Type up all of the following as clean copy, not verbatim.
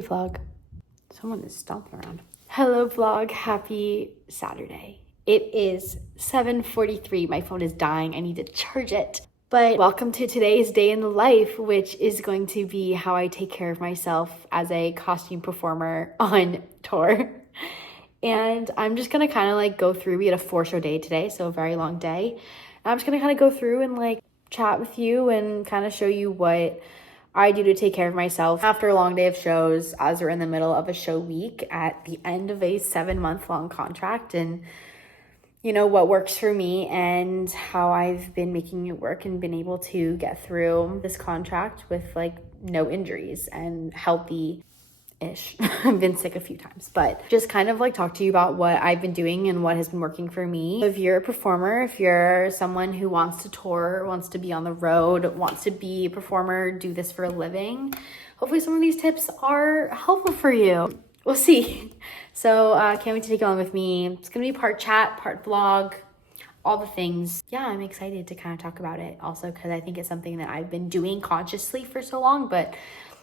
Hey vlog. Someone is stomping around. Hello vlog, happy Saturday. It is 7:43. My phone is dying. I need to charge it. But welcome to today's day in the life, which is going to be how I take care of myself as a costume performer on tour. And I'm just gonna kind of like go through. We had a 4-show day today, so a very long day. And I'm just gonna kind of go through and like chat with you and kind of show you what I do to take care of myself after a long day of shows, as we're in the middle of a show week at the end of a 7-month-long contract, and you know what works for me and how I've been making it work and been able to get through this contract with like no injuries and healthy-ish. I've been sick a few times, but just kind of like talk to you about what I've been doing and what has been working for me. If you're a performer, if you're someone who wants to tour, wants to be on the road, wants to be a performer, do this for a living, hopefully some of these tips are helpful for you. We'll see. So can't wait to take you along with me. It's gonna be part chat, part vlog, all the things. Yeah, I'm excited to kind of talk about it also because I think it's something that I've been doing consciously for so long, but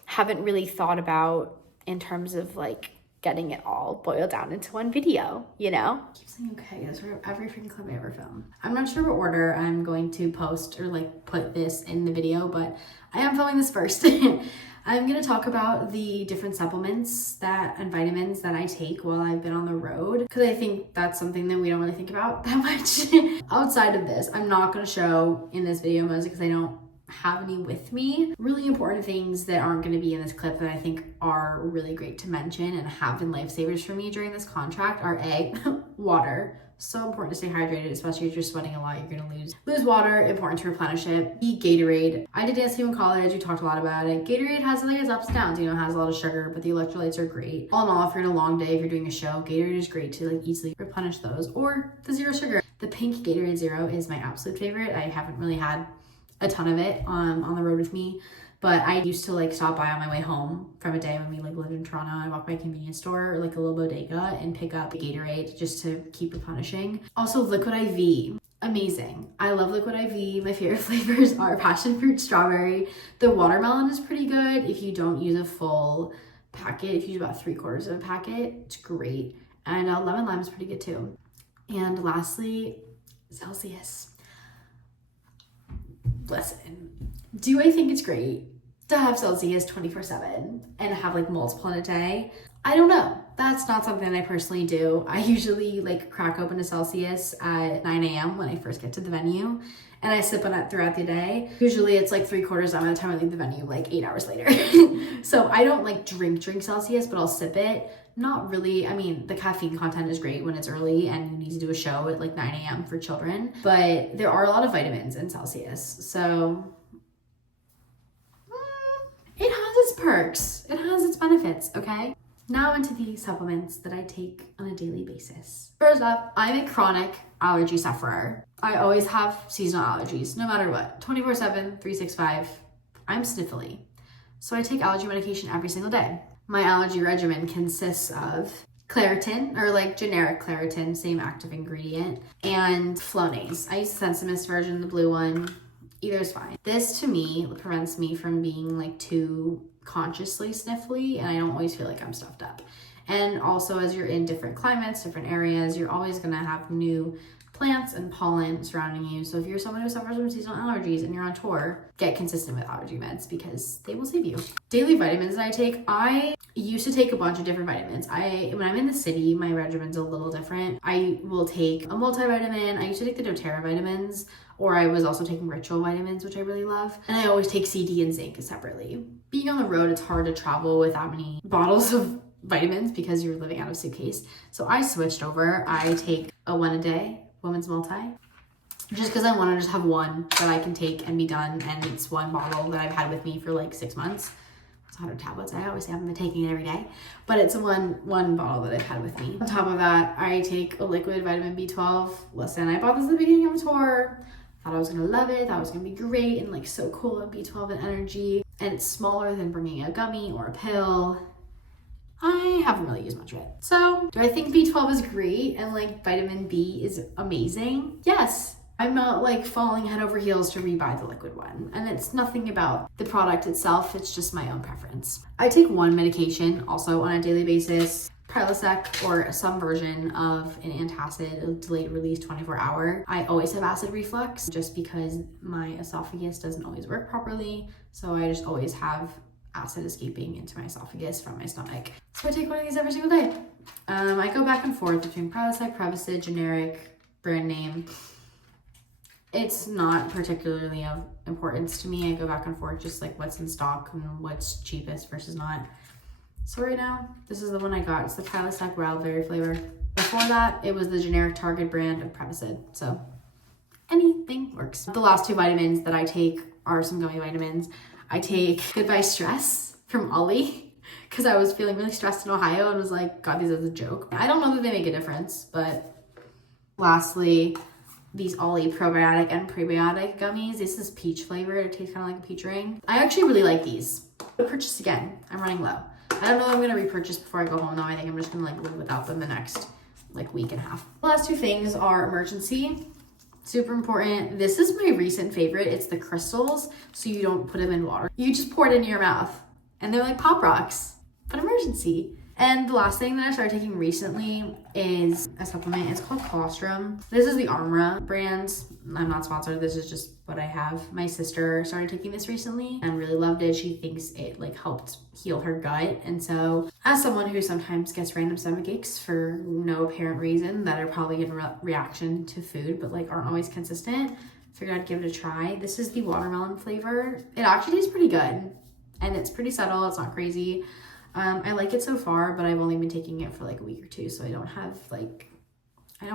haven't really thought about in terms of like getting it all boiled down into one video, you know? I keep saying okay guys for every freaking clip I ever film. I'm not sure what order I'm going to post or like put this in the video, but I am filming this first. I'm gonna talk about the different supplements and vitamins that I take while I've been on the road, because I think that's something that we don't really think about that much. Outside of this, I'm not gonna show in this video mostly because I don't have any with me. Really important things that aren't going to be in this clip that I think are really great to mention and have been lifesavers for me during this contract are water. So important to stay hydrated, especially if you're sweating a lot. You're going to lose water. Important to replenish it. Gatorade. I did dance team in college. We talked a lot about it. Gatorade has like its ups and downs. You know, it has a lot of sugar, but the electrolytes are great. All in all, if you're in a long day, if you're doing a show, Gatorade is great to like easily replenish those, or the zero sugar. The pink Gatorade Zero is my absolute favorite. I haven't really had a ton of it on the road with me, but I used to like stop by on my way home from a day when we like lived in Toronto. I walk by a convenience store or like a little bodega and pick up Gatorade just to keep replenishing. Also Liquid IV, amazing. I love Liquid IV. My favorite flavors are passion fruit, strawberry. The watermelon is pretty good if you don't use a full packet. If you use about 3/4 of a packet, it's great. And lemon lime is pretty good too. And lastly, Celsius. Listen, do I think it's great to have Celsius 24/7 and have like multiple in a day? I don't know. That's not something I personally do. I usually like crack open a Celsius at 9 a.m. when I first get to the venue, and I sip on it throughout the day. Usually it's like 3/4 by the time I leave the venue, like 8 hours later. So I don't like drink Celsius, but I'll sip it. Not really. I mean, the caffeine content is great when it's early and you need to do a show at like 9 a.m. for children, but there are a lot of vitamins in Celsius. So it has its perks. It has its benefits, okay? Now into the supplements that I take on a daily basis. First up, I'm a chronic allergy sufferer. I always have seasonal allergies, no matter what. 24/7, 365, I'm sniffly. So I take allergy medication every single day. My allergy regimen consists of Claritin, or like generic Claritin, same active ingredient, and Flonase. I use the Sensimus version, the blue one. Either is fine. This to me prevents me from being like too consciously sniffly, and I don't always feel like I'm stuffed up. And also, as you're in different climates, different areas, you're always gonna have new plants and pollen surrounding you. So if you're someone who suffers from seasonal allergies and you're on tour, get consistent with allergy meds because they will save you. Daily vitamins that I take, I used to take a bunch of different vitamins. When I'm in the city, my regimen's a little different. I will take a multivitamin. I used to take the doTERRA vitamins, or I was also taking ritual vitamins, which I really love. And I always take CD and zinc separately. Being on the road, it's hard to travel with that many bottles of vitamins because you're living out of a suitcase. So I switched over. I take a one a day women's multi, just because I want to just have one that I can take and be done, and it's one bottle that I've had with me for like 6 months. It's 100 tablets. I obviously haven't been taking it every day, but it's one bottle that I've had with me. On top of that, I take a liquid vitamin B12. Listen, I bought this at the beginning of a tour. Thought I was gonna love it. Thought it was gonna be great and like so cool on B12 and energy, and it's smaller than bringing a gummy or a pill. I haven't really used much of it. So do I think B12 is great and like vitamin B is amazing? Yes, I'm not like falling head over heels to rebuy the liquid one. And it's nothing about the product itself, it's just my own preference. I take one medication also on a daily basis, Prilosec or some version of an antacid, a delayed release 24-hour. I always have acid reflux just because my esophagus doesn't always work properly. So I just always have acid escaping into my esophagus from my stomach. So I take one of these every single day. I go back and forth between Prilosec, Prevacid, generic, brand name. It's not particularly of importance to me. I go back and forth just like what's in stock and what's cheapest versus not. So right now, this is the one I got. It's the Prilosec Raspberry flavor. Before that, it was the generic Target brand of Prevacid. So anything works. The last two vitamins that I take are some gummy vitamins. I take Goodbye Stress from Ollie because I was feeling really stressed in Ohio and was like, got these as a joke. I don't know that they make a difference, but lastly, these Ollie probiotic and prebiotic gummies. This is peach flavored. It tastes kind of like a peach ring. I actually really like these. I'll purchase again. I'm running low. I don't know if I'm gonna repurchase before I go home though. I think I'm just gonna like live without them the next like week and a half. The last two things are emergency. Super important. This is my recent favorite. It's the crystals, so you don't put them in water. You just pour it into your mouth and they're like pop rocks, but emergency. And the last thing that I started taking recently is a supplement. It's called Colostrum. This is the Armra brand. I'm not sponsored. This is just what I have. My sister started taking this recently and really loved it. She thinks it like helped heal her gut. And so as someone who sometimes gets random stomach aches for no apparent reason that are probably in reaction to food, but like aren't always consistent, figured I'd give it a try. This is the watermelon flavor. It actually tastes pretty good and it's pretty subtle. It's not crazy. I like it so far, but I've only been taking it for like a week or two, so I don't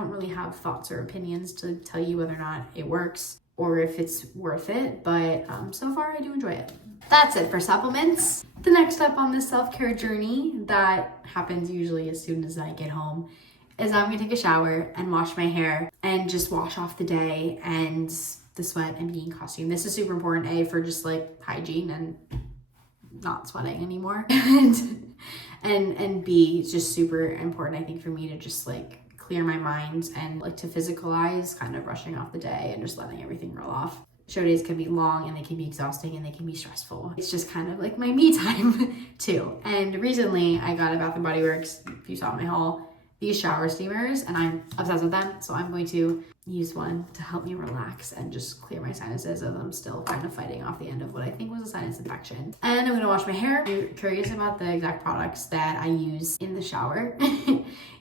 really have thoughts or opinions to tell you whether or not it works or if it's worth it, but so far I do enjoy it. That's it for supplements. The next step on this self-care journey that happens usually as soon as I get home is I'm gonna take a shower and wash my hair and just wash off the day and the sweat and being in costume. This is super important, A, for just like hygiene and not sweating anymore, and B, it's just super important I think for me to just like clear my mind and like to physicalize kind of rushing off the day and just letting everything roll off. Show days can be long and they can be exhausting and they can be stressful. It's just kind of like my me time too. And recently I got a Bath and Body Works, if you saw my haul, these shower steamers, and I'm obsessed with them. So I'm going to use one to help me relax and just clear my sinuses as I'm still kind of fighting off the end of what I think was a sinus infection. And I'm gonna wash my hair. If you're curious about the exact products that I use in the shower,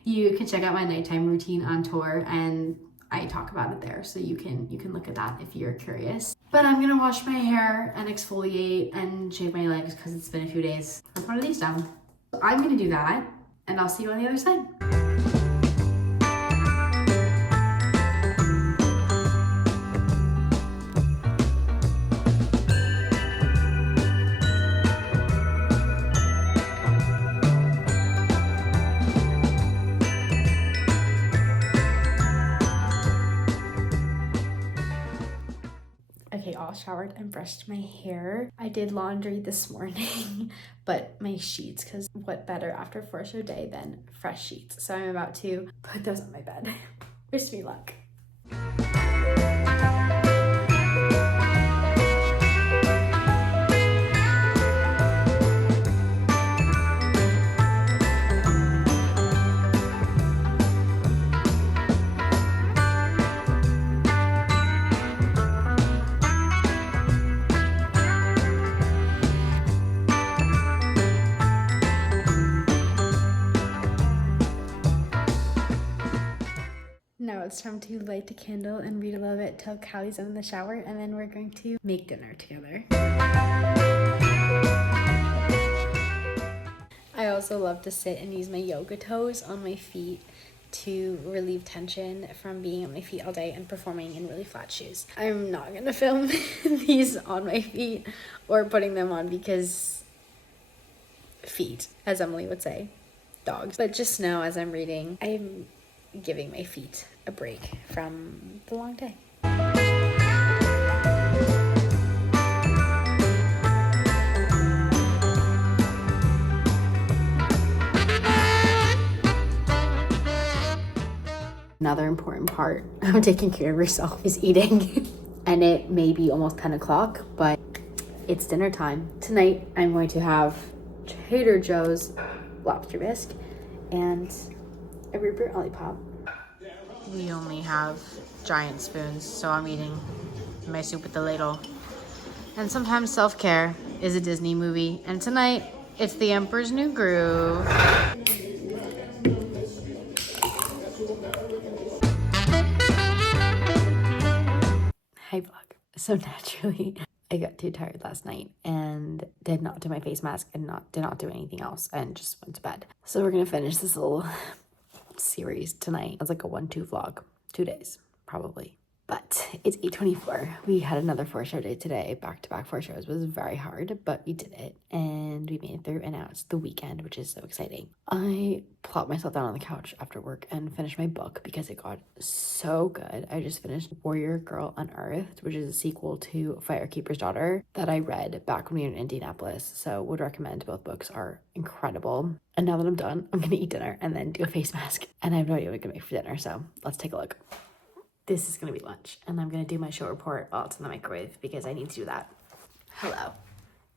you can check out my nighttime routine on tour and I talk about it there. So you can look at that if you're curious. But I'm gonna wash my hair and exfoliate and shave my legs because it's been a few days. Put one of these down. So I'm gonna do that and I'll see you on the other side. Okay, all showered and brushed my hair. I did laundry this morning, but my sheets, because what better after a 4-show day than fresh sheets? So I'm about to put those on my bed. Wish me luck. Now it's time to light the candle and read a little bit till Callie's in the shower, and then we're going to make dinner together. I also love to sit and use my yoga toes on my feet to relieve tension from being on my feet all day and performing in really flat shoes. I'm not gonna film these on my feet or putting them on because feet, as Emily would say, dogs. But just know as I'm reading, I'm giving my feet a break from the long day. Another important part of taking care of yourself is eating. And it may be almost 10 o'clock, but it's dinner time. Tonight, I'm going to have Trader Joe's lobster bisque and a root beer lollipop. We only have giant spoons, so I'm eating my soup with the ladle. And sometimes self-care is a Disney movie. And tonight, it's The Emperor's New Groove. Hi vlog. So naturally, I got too tired last night and did not do my face mask and did not do anything else and just went to bed. So we're gonna finish this little series tonight. It's like a 1-2 vlog, 2 days probably. But it's 8:24. We had another 4-show day today. Back-to-back 4 shows. It was very hard, but we did it and we made it through, and now it's the weekend, which is so exciting. I plopped myself down on the couch after work and finished my book because it got so good. I just finished Warrior Girl Unearthed, which is a sequel to Firekeeper's Daughter that I read back when we were in Indianapolis. So would recommend. Both books are incredible. And now that I'm done, I'm gonna eat dinner and then do a face mask. And I have no idea what I'm gonna make for dinner, so let's take a look. This is gonna be lunch, and I'm gonna do my show report while it's in the microwave because I need to do that. Hello.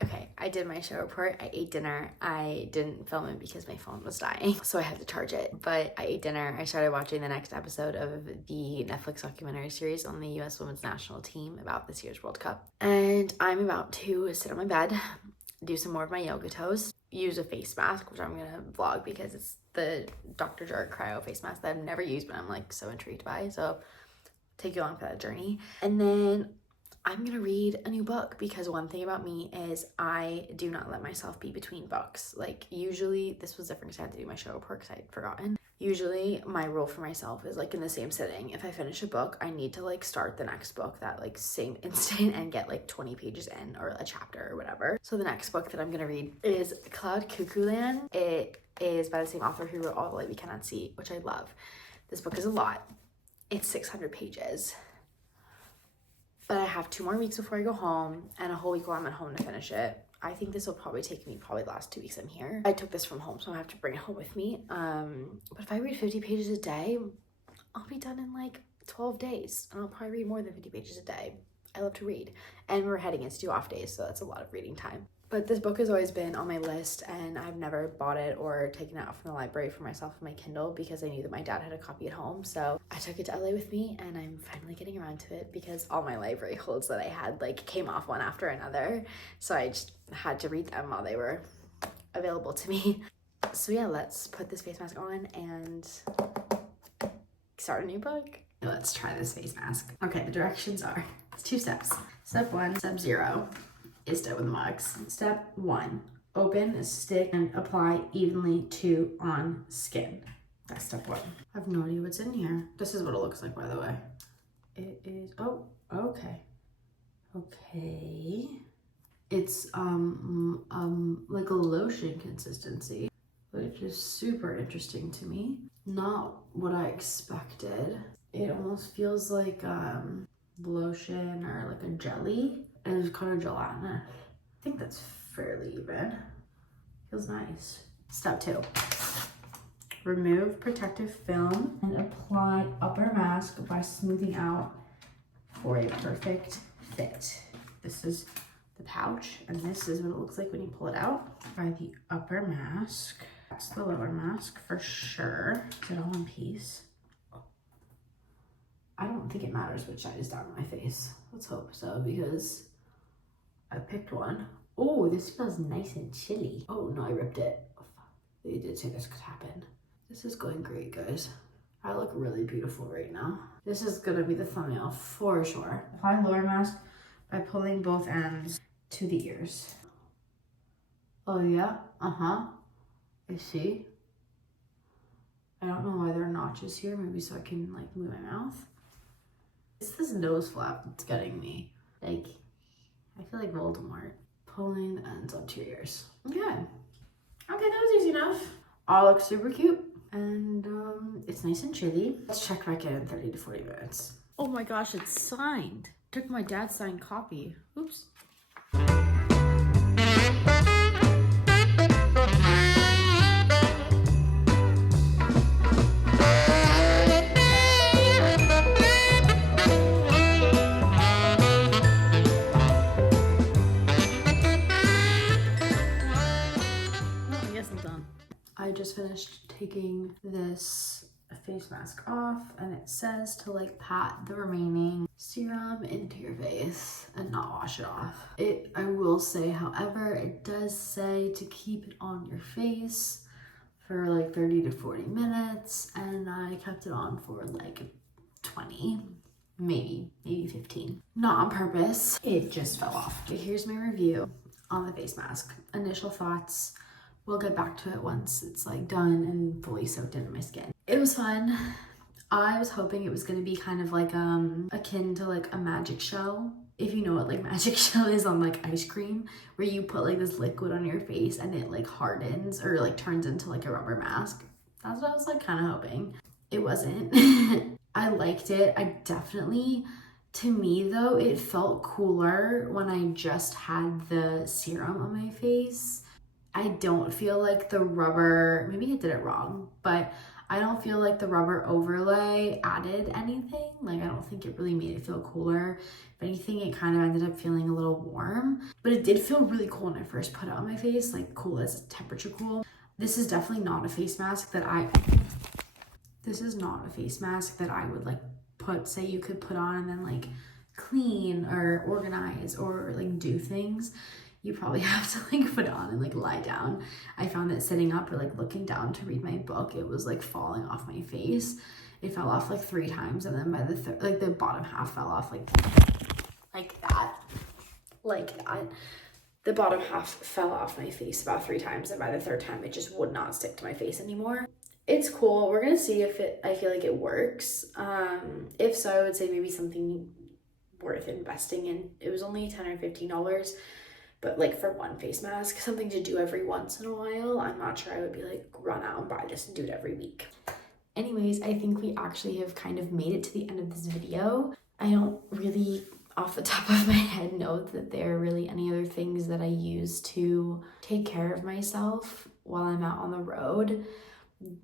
Okay, I did my show report. I ate dinner. I didn't film it because my phone was dying, so I had to charge it. But I ate dinner. I started watching the next episode of the Netflix documentary series on the U.S. women's national team about this year's World Cup. And I'm about to sit on my bed, do some more of my yoga toes, use a face mask, which I'm gonna vlog because it's the Dr. Jart cryo face mask that I've never used, but I'm like so intrigued by. So take you along for that journey. And then I'm gonna read a new book because one thing about me is I do not let myself be between books. Like usually, this was different because I had to do my show report because I had forgotten. Usually my rule for myself is like in the same sitting. If I finish a book, I need to like start the next book that like same instant and get like 20 pages in or a chapter or whatever. So the next book that I'm gonna read is Cloud Cuckoo Land. It is by the same author who wrote All the Light We Cannot See, which I love. This book is a lot. It's 600 pages. But I have 2 more weeks before I go home and a whole week while I'm at home to finish it. I think this will probably take me the last 2 weeks I'm here. I took this from home, so I have to bring it home with me. But if I read 50 pages a day, I'll be done in like 12 days. And I'll probably read more than 50 pages a day. I love to read. And we're heading into 2 off days, so that's a lot of reading time. But this book has always been on my list, and I've never bought it or taken it out from the library for myself on my Kindle because I knew that my dad had a copy at home. So I took it to LA with me, and I'm finally getting around to it because all my library holds that I had like came off one after another. So I just had to read them while they were available to me. So yeah, let's put this face mask on and start a new book. Let's try this face mask. Okay, the directions are, it's 2 steps. Step 1, step 0. Is done with the mugs. Step 1, open, stick, and apply evenly to on skin. That's step 1. I have no idea what's in here. This is what it looks like, by the way. It is, oh, okay. Okay. It's like a lotion consistency, which is super interesting to me. Not what I expected. It almost feels like lotion or like a jelly. And it's kind of gelatinous. I think that's fairly even. Feels nice. Step 2. Remove protective film and apply upper mask by smoothing out for a perfect fit. This is the pouch, and this is what it looks like when you pull it out. Try the upper mask. That's the lower mask for sure. Is it all one piece? I don't think it matters which side is down on my face. Let's hope so, because I picked one. Oh, this smells nice and chilly. Oh no, I ripped it. Oh, fuck. They did say this could happen. This is going great, guys. I look really beautiful right now. This is gonna be the thumbnail for sure. Apply lower mask by pulling both ends to the ears. Oh yeah, I see. I don't know why there are notches here. Maybe so I can like move my mouth. It's this nose flap that's getting me. Like, I feel like Voldemort. Pulling the ends onto your ears. Okay. Okay, that was easy enough. All looks super cute. And it's nice and chilly. Let's check back in 30 to 40 minutes. Oh my gosh, it's signed. Took my dad's signed copy. Oops. finished taking this face mask off, and it says to like pat the remaining serum into your face and not wash it off. I will say, however, it does say to keep it on your face for like 30 to 40 minutes, and I kept it on for like 20, maybe 15. Not on purpose, it just fell off. But here's my review on the face mask. Initial thoughts, we'll get back to it once it's like done and fully soaked into my skin. It was fun. I was hoping it was gonna be kind of like akin to like a magic shell. If you know what like magic shell is on like ice cream, where you put like this liquid on your face and it like hardens or like turns into like a rubber mask. That's what I was like kind of hoping. It wasn't. I liked it. I definitely, to me though, it felt cooler when I just had the serum on my face. I don't feel like the rubber, maybe I did it wrong, but I don't feel like the rubber overlay added anything. Like, I don't think it really made it feel cooler. If anything, it kind of ended up feeling a little warm, but it did feel really cool when I first put it on my face, like cool as temperature cool. This is definitely not a face mask that I would like say you could put on and then like clean or organize or like do things. You probably have to like put it on and like lie down. I found that sitting up or like looking down to read my book, it was like falling off my face. It fell off like 3 times, and then by the third, like the bottom half fell off like that. The bottom half fell off my face about 3 times, and by the 3rd time it just would not stick to my face anymore. It's cool. We're gonna see if I feel like it works. If so, I would say maybe something worth investing in. It was only $10 or $15. But like for one face mask, something to do every once in a while, I'm not sure I would be like run out and buy this and do it every week. Anyways, I think we actually have kind of made it to the end of this video. I don't really, off the top of my head, know that there are really any other things that I use to take care of myself while I'm out on the road.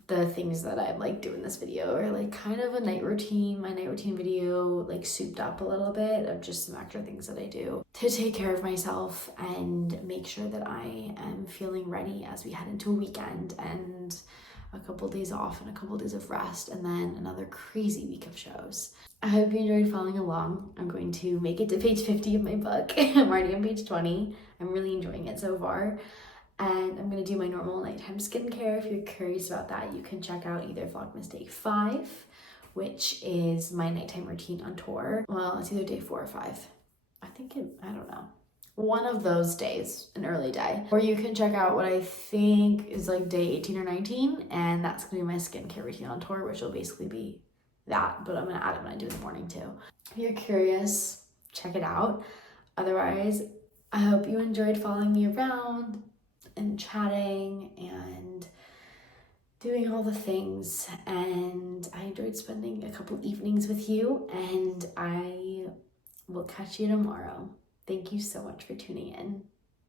The things that I'm like doing this video are like kind of a night routine. My night routine video like souped up a little bit of just some extra things that I do to take care of myself and make sure that I am feeling ready as we head into a weekend and a couple days off and a couple days of rest, and then another crazy week of shows. I hope you enjoyed following along. I'm going to make it to page 50 of my book. I'm already on page 20. I'm really enjoying it so far. And I'm going to do my normal nighttime skincare. If you're curious about that, you can check out either Vlogmas Day 5, which is my nighttime routine on tour. Well, it's either day 4 or 5. I don't know. One of those days, an early day. Or you can check out what I think is like day 18 or 19, and that's going to be my skincare routine on tour, which will basically be that, but I'm going to add it when I do it in the morning too. If you're curious, check it out. Otherwise, I hope you enjoyed following me around and chatting and doing all the things, and I enjoyed spending a couple evenings with you, and I will catch you tomorrow. Thank you so much for tuning in.